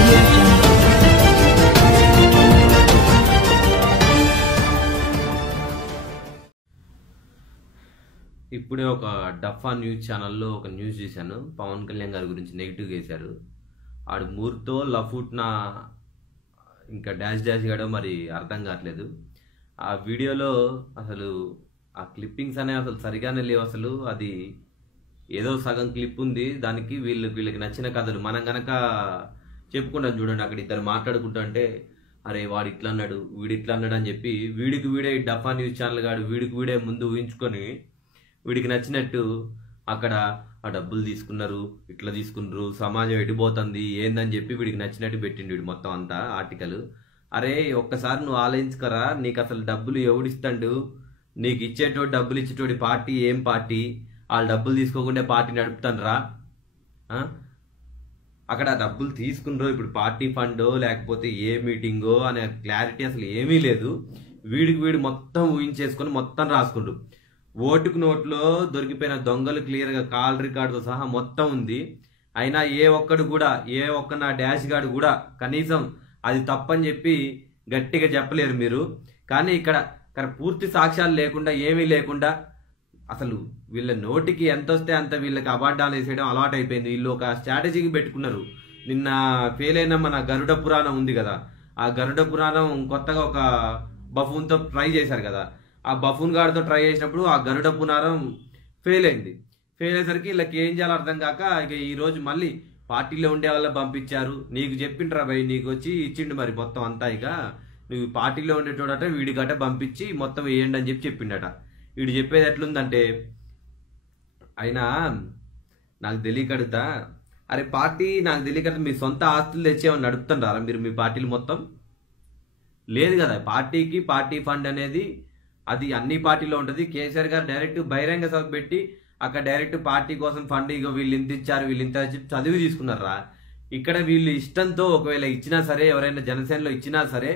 Audio Jungle. ఇప్పుడే ఒక డఫా news ఛానల్లో ఒక న్యూస్ చూశాను. పవన్ కళ్యాణ్ గారి గురించి నెగిటివ్ వేశారు. ఆడు మూర్తో లఫూట్న ఇంకా డాష్ గాడో మరి అర్థం కావట్లేదు. ఆ వీడియోలో అసలు ఆ క్లిప్పింగ్స్ అనేవి అసలు సరిగానే లేవు. అసలు అది ఏదో సగం క్లిప్ ఉంది. దానికి వీళ్ళకి నచ్చిన కథలు మనం గనక చెప్పుకుంటాం చూడండి. అక్కడ ఇద్దరు మాట్లాడుకుంటుంటే అరే వాడు ఇట్లా అన్నాడు, వీడు ఇట్లా అన్నాడు అని చెప్పి వీడికి వీడే డఫా న్యూస్ ఛానల్ గాడు వీడికి వీడే ముందు ఊహించుకొని వీడికి నచ్చినట్టు అక్కడ ఆ డబ్బులు తీసుకున్నారు, ఇట్లా తీసుకున్నారు, సమాజం ఎడిపోతుంది ఏందని చెప్పి వీడికి నచ్చినట్టు పెట్టిండు వీడు మొత్తం అంతా ఆర్టికల్. అరే ఒక్కసారి నువ్వు ఆలోచించుకరా, నీకు అసలు డబ్బులు ఎవడిస్తాడు? నీకు ఇచ్చేటోడు డబ్బులు ఇచ్చేటోడి పార్టీ ఏం పార్టీ? వాళ్ళు డబ్బులు తీసుకోకుండా పార్టీ నడుపుతానరా? అక్కడ డబ్బులు తీసుకున్నారో ఇప్పుడు పార్టీ ఫండో లేకపోతే ఏ మీటింగో అనే క్లారిటీ అసలు ఏమీ లేదు. వీడికి వీడు మొత్తం ఊహించేసుకొని మొత్తం రాసుకుంటారు. ఓటుకు నోట్లో దొరికిపోయిన దొంగలు క్లియర్గా కాల్ రికార్డుతో సహా మొత్తం ఉంది. అయినా ఏ ఒక్క నా డాష్ గాడు కూడా కనీసం అది తప్పని చెప్పి గట్టిగా చెప్పలేరు మీరు. కానీ ఇక్కడ పూర్తి సాక్ష్యాలు లేకుండా ఏమీ లేకుండా అసలు వీళ్ళ నోటికి ఎంత వస్తే అంత వీళ్ళకి అబార్డాలు వేసేయడం అలవాటు అయిపోయింది. వీళ్ళు ఒక స్ట్రాటజీకి పెట్టుకున్నారు. నిన్న ఫెయిల్ అయిన మన గరుడ పురాణం ఉంది కదా, ఆ గరుడ పురాణం కొత్తగా ఒక బఫూన్తో ట్రై చేశారు కదా. ఆ బఫూన్ గాడితో ట్రై చేసినప్పుడు ఆ గరుడ పురాణం ఫెయిల్ అయింది. ఫెయిల్ అయ్యేసరికి వీళ్ళకి ఏం చేయాలో అర్థం కాక ఇక ఈరోజు మళ్ళీ పార్టీలో ఉండే వాళ్ళ పంపించారు. నీకు చెప్పిండ్రా భయ్, నీకు వచ్చి ఇచ్చిండు మరి మొత్తం అంతా. ఇక నువ్వు పార్టీలో ఉండేటోడట వీడికట పంపించి మొత్తం వేయండి అని చెప్పి చెప్పిండట. వీడు చెప్పేది ఎట్లుందంటే, అయినా నాకు తెలియకడుగుతా, అరే పార్టీ నాకు తెలియకడుతా మీ సొంత ఆస్తులు తెచ్చేమని నడుపుతుంటారా మీరు? మీ పార్టీలు మొత్తం లేదు కదా. పార్టీకి పార్టీ ఫండ్ అనేది అది అన్ని పార్టీలో ఉంటుంది. కేసీఆర్ గారు డైరెక్ట్ బహిరంగ సభ పెట్టి అక్కడ డైరెక్ట్ పార్టీ కోసం ఫండ్ ఇక వీళ్ళు ఇంత ఇచ్చారు వీళ్ళు ఇంత చదివి తీసుకున్నారా? ఇక్కడ వీళ్ళు ఇష్టంతో ఒకవేళ ఇచ్చినా సరే, ఎవరైనా జనసేనలో ఇచ్చినా సరే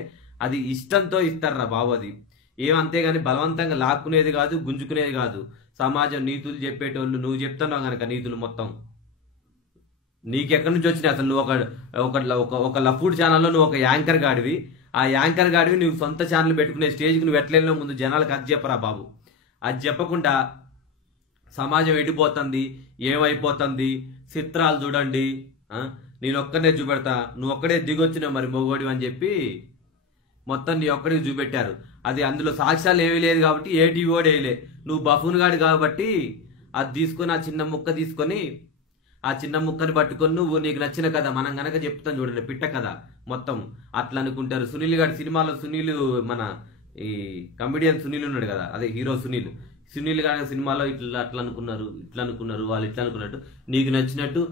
అది ఇష్టంతో ఇస్తారా బాబు. అది ఏమంతేగాని బలవంతంగా లాక్కునేది కాదు, గుంజుకునేది కాదు. సమాజం నీతులు చెప్పేటోళ్ళు, నువ్వు చెప్తున్నావు కనుక నీతులు మొత్తం నీకెక్కడి నుంచి వచ్చినాయి? అసలు నువ్వు ఒక లఫూడ్ ఛానల్లో నువ్వు ఒక యాంకర్ గాడివి. ఆ యాంకర్ గాడివి నువ్వు సొంత ఛానల్ పెట్టుకునే స్టేజ్కి నువ్వు ఎట్లయినా ముందు జనాలకు అది చెప్పరా బాబు. అది చెప్పకుండా సమాజం ఎడిపోతుంది, ఏమైపోతుంది, చిత్రాలు చూడండి, నేను ఒక్కనే చూపెడతా, నువ్వు ఒక్కడే దిగొచ్చినావు మరి మొగోడివి అని చెప్పి మొత్తం నీ ఒక్కడికి చూపెట్టారు. అది అందులో సాక్ష్యాలు ఏమీ లేదు కాబట్టి ఏ టీవీఓడు వేయలే. నువ్వు బఫూన్ గాడు కాబట్టి అది తీసుకొని ఆ చిన్న ముక్క తీసుకొని ఆ చిన్న ముక్కని పట్టుకొని నువ్వు నీకు నచ్చిన కథ మనం గనక చెప్తాను చూడండి, పిట్ట కథ మొత్తం అట్లా అనుకుంటారు. సునీల్ గారి సినిమాలో సునీల్ మన ఈ కమెడియన్ సునీల్ ఉన్నాడు కదా, అదే హీరో సునీల్ గారి సినిమాలో అట్లా అనుకున్నారు వాళ్ళు ఇట్లా అనుకున్నట్టు నీకు నచ్చినట్టు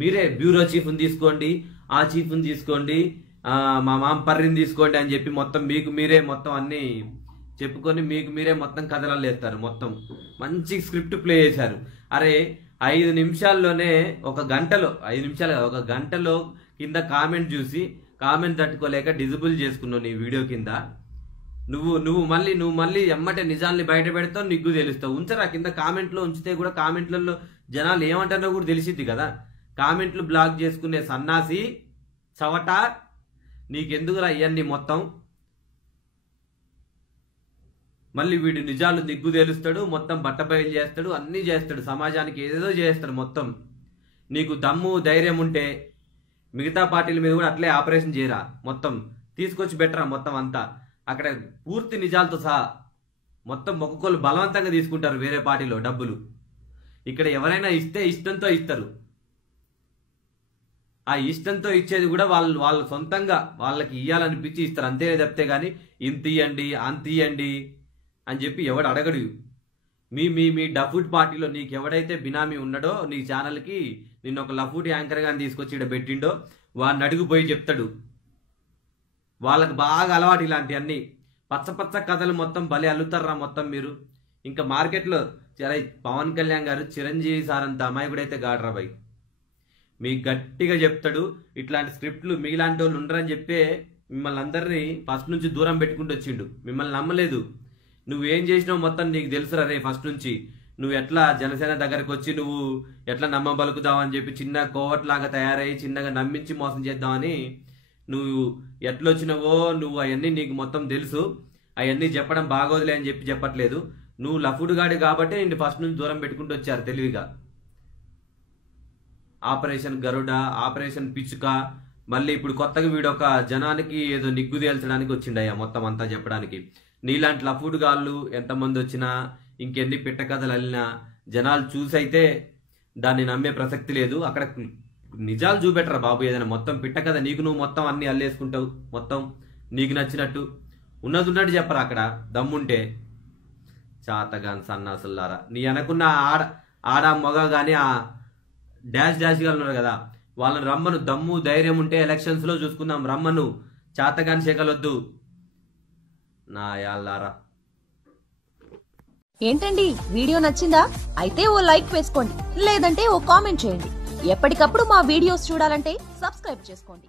మీరే బ్యూరో చీఫ్ని తీసుకోండి, ఆ చీఫ్ని తీసుకోండి, మా మామ పర్రిని తీసుకోండి అని చెప్పి మొత్తం మీకు మీరే మొత్తం అన్ని చెప్పుకొని మీకు మీరే మొత్తం కథలు వేస్తారు. మొత్తం మంచి స్క్రిప్ట్ ప్లే చేశారు. అరే 5 నిమిషాల్లోనే ఒక గంటలో కింద కామెంట్ చూసి కామెంట్ తట్టుకోలేక డిజబుల్ చేసుకున్నావు నీ వీడియో కింద. నువ్వు మళ్ళీ ఎమ్మటే నిజాల్ని బయట పెడతావు, నీకు తెలుస్తావు. ఉంచరా కింద కామెంట్లో ఉంచితే కూడా కామెంట్లలో జనాలు ఏమంటారో కూడా తెలిసిద్ది కదా. కామెంట్లు బ్లాక్ చేసుకునే సన్నాసి చవట నీకెందుకురా ఇవన్నీ మొత్తం? మళ్ళీ వీడు నిజాలు దిగ్గు తేలుస్తాడు, మొత్తం బట్టబయలు చేస్తాడు, అన్నీ చేస్తాడు, సమాజానికి ఏదేదో చేస్తాడు మొత్తం. నీకు దమ్ము ధైర్యం ఉంటే మిగతా పార్టీల మీద కూడా అట్లే ఆపరేషన్ చేయరా, మొత్తం తీసుకొచ్చి పెట్టరా మొత్తం అంతా. అక్కడ పూర్తి నిజాలతో సహా మొత్తం ఒక్కొక్కరు బలవంతంగా తీసుకుంటారు వేరే పార్టీలో డబ్బులు. ఇక్కడ ఎవరైనా ఇస్తే ఇష్టంతో ఇస్తారు. ఆ ఇష్టంతో ఇచ్చేది కూడా వాళ్ళ సొంతంగా వాళ్ళకి ఇయ్యాలనిపించి ఇస్తారు, అంతే తప్పితే కానీ ఇంత ఇయ్యండి అంత ఇయ్యండి అని చెప్పి ఎవడు అడగడు. మీ డఫూట్ పార్టీలో నీకు ఎవడైతే బినామీ ఉన్నాడో నీ ఛానల్కి నిన్న ఒక లఫూట్ యాంకర్ గాని తీసుకొచ్చి ఇక్కడ పెట్టిండో వాడిని అడుగుపోయి చెప్తాడు. వాళ్ళకి బాగా అలవాటు ఇలాంటివన్నీ పచ్చ కథలు మొత్తం భలే అల్లుతారా మొత్తం మీరు. ఇంకా మార్కెట్లో పవన్ కళ్యాణ్ గారు చిరంజీవి సార్ అంత అమాయకుడైతే గాడ్రా బై. మీకు గట్టిగా చెప్తాడు. ఇట్లాంటి స్క్రిప్ట్లు మీలాంటి వాళ్ళు ఉండరని చెప్పే మిమ్మల్ని అందరినీ ఫస్ట్ నుంచి దూరం పెట్టుకుంటూ వచ్చిండు. మిమ్మల్ని నమ్మలేదు. నువ్వేం చేసినావు మొత్తం నీకు తెలుసురా రే. ఫస్ట్ నుంచి నువ్వు ఎట్లా జనసేన దగ్గరకు వచ్చి నువ్వు ఎట్లా నమ్మబలుకుదావు అని చెప్పి చిన్న కోవట్లాగా తయారయ్యి చిన్నగా నమ్మించి మోసం చేద్దామని నువ్వు ఎట్లొచ్చినావో నువ్వు అవన్నీ నీకు మొత్తం తెలుసు. అవన్నీ చెప్పడం బాగోదులే అని చెప్పి చెప్పట్లేదు. నువ్వు లఫుడు గాడి కాబట్టి నేను ఫస్ట్ నుంచి దూరం పెట్టుకుంటూ వచ్చారు తెలివిగా. ఆపరేషన్ గరుడ, ఆపరేషన్ పిచ్చుక, మళ్ళీ ఇప్పుడు కొత్తగా వీడొక జనానికి ఏదో నిగ్గు తేల్చడానికి వచ్చిండయ్యా మొత్తం అంతా చెప్పడానికి. నీలాంటి లఫుడు గాళ్ళు ఎంతమంది వచ్చినా ఇంకెన్ని పిట్ట కథలు అల్లినా జనాలు చూసైతే దాన్ని నమ్మే ప్రసక్తి లేదు. అక్కడ నిజాలు చూపెట్టరా బాబు. ఏదైనా మొత్తం పిట్ట కథ నీకు నువ్వు మొత్తం అన్ని అల్లేసుకుంటావు, మొత్తం నీకు నచ్చినట్టు ఉన్నది ఉన్నట్టు చెప్పరా అక్కడ దమ్ముంటే. చాతగాని సన్నాసులారా, నీ అనుకున్న ఆడ మగ కానీ ఆ డాష్ గా ఉన్నారు కదా, వాళ్ళని రమ్మను. దమ్ము ధైర్యం ఉంటే ఎలక్షన్స్ లో చూసుకుందాం, రమ్మను. చాతగాని శకలొద్దు నా యాళ్ళారా. ఏంటండి వీడియో నచ్చిందా? అయితే ఓ లైక్ వేసుకోండి, లేదంటే ఓ కామెంట్ చేయండి. ఎప్పటికప్పుడు మా వీడియోస్ చూడాలంటే సబ్స్క్రైబ్ చేసుకోండి.